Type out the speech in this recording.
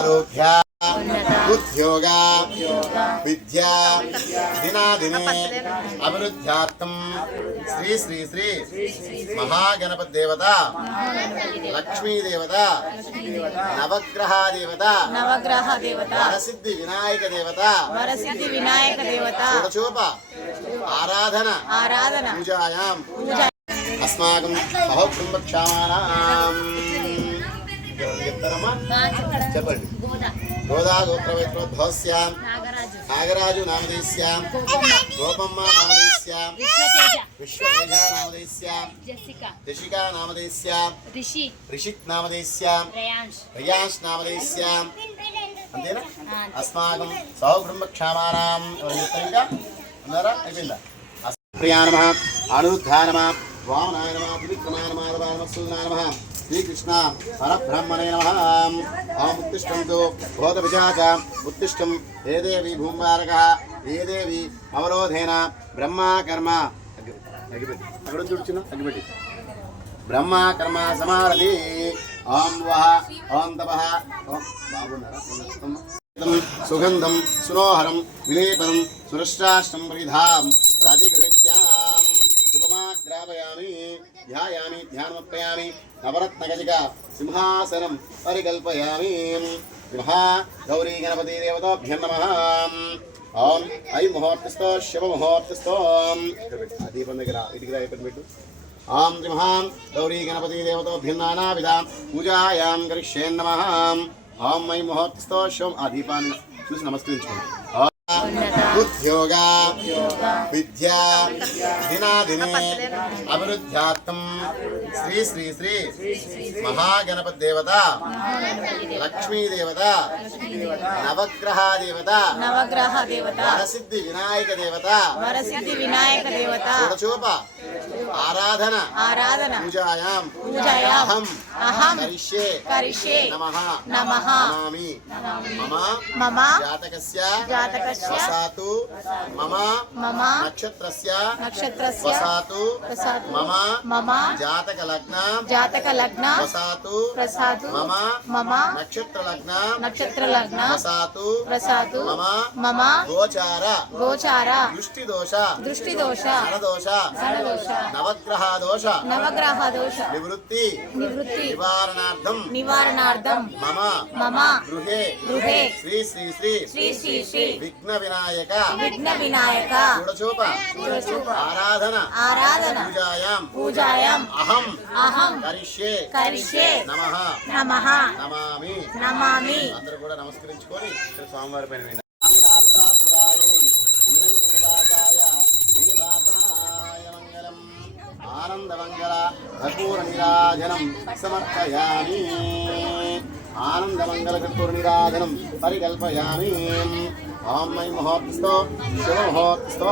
आरोग्य उद्योग विद्या दिनादिने अभिवृद्ध्यार्थं श्री श्री श्री महागणपति देवता लक्ष्मी देवता नवग्रह देवता वरसिद्धि विनायक देवता षोडशोप आराधना पूजायां अस्माकं सहोकुटुम्बक्षामाणां చెప్పండి గోదా గోత్రవైత్రోద్భవస్యాం నాగరాజు నామధేయస్యాం గోపమ్మ నామధేయస్యాం విశ్వతేజ నామధేయస్యాం జసికా నామధేయస్యాం రిషిత్ నామధేయస్యాం రయాన్స్ నామధేయస్యాం అంతేనా అస్మాకం సౌకుటుంబక్షామానాం ఇంకా ఉన్నారా అయిపోయిందా ప్రియాయ నమః అనిరుద్ధాయ నమః వామనాయ నమః త్రివిక్రమాయ నమః మధుసూదనాయ నమః श्रीकृष्ण परब्रह्मणे नमः ओम उत्तिष्ठन्तु भूतविजात उत्तिष्ठं हे देवी भूमारकः हे देवी अवरोधेन ब्रह्मा कर्म अग्गिपेट्टि ब्रह्मा कर्म समारति ओम वः ओम तपः ओम सुगंधं सुनोहरं विलेपनं सुरष्ट्राष्टं परिधां प्रातिगृह्यां धूपमाग्रापयामि ध्यायामि ध्यानमुत्पयामि नवरत्नगजिका सिंहासनं परिकल्पयामि महा गौरी गणपति देवताभ्यो नमः ओम ऐ मुहूर्तस्थो शुभ मुहूर्तस्थो दीपं దగ్గర ఇటుకి అయిపోయి పెట్టు ओम महा गौरी गणपति देवताभ्यो नानाविधां पूजायां करिष्ये नमः ओम ऐ मुहूर्तस्थो शुभ दीपाన్ని చూసి నమస్కరించుకోండి उद्योग विद्या दिनादिने अभिवृद्ध्यार्थं श्री श्री श्री महागणपति देवता लक्ष्मी देवता नवग्रह देवता वरसिद्धि विनायक देवता षोडशोप आराधना पूजायां अहं करिष्ये नमः नमामि मम जातकस्य वसातु मम नक्षत्रस्य वसातु मम जातक लग्न वसातु मम नक्षत्र लग्न वसातु मम गोचार दृष्टि दोष नवग्रह दोष निवृत्ति निवारणार्थं मम गृहे श्री श्री श्री विघ्न विनायक षोडशोप आराधना पूजायां अहं करिष्ये नमः नमामि అందరూ కూడా నమస్కరించుకొని స్వామివారి పైన आनंदमंगल कर्पूर निराजनं समर्पयामि आनंदमंगल कर्पूर निराजनं परिकल्पयामि ओम मई मुहूर्तस्थो शुभ मुहूर्तस्थो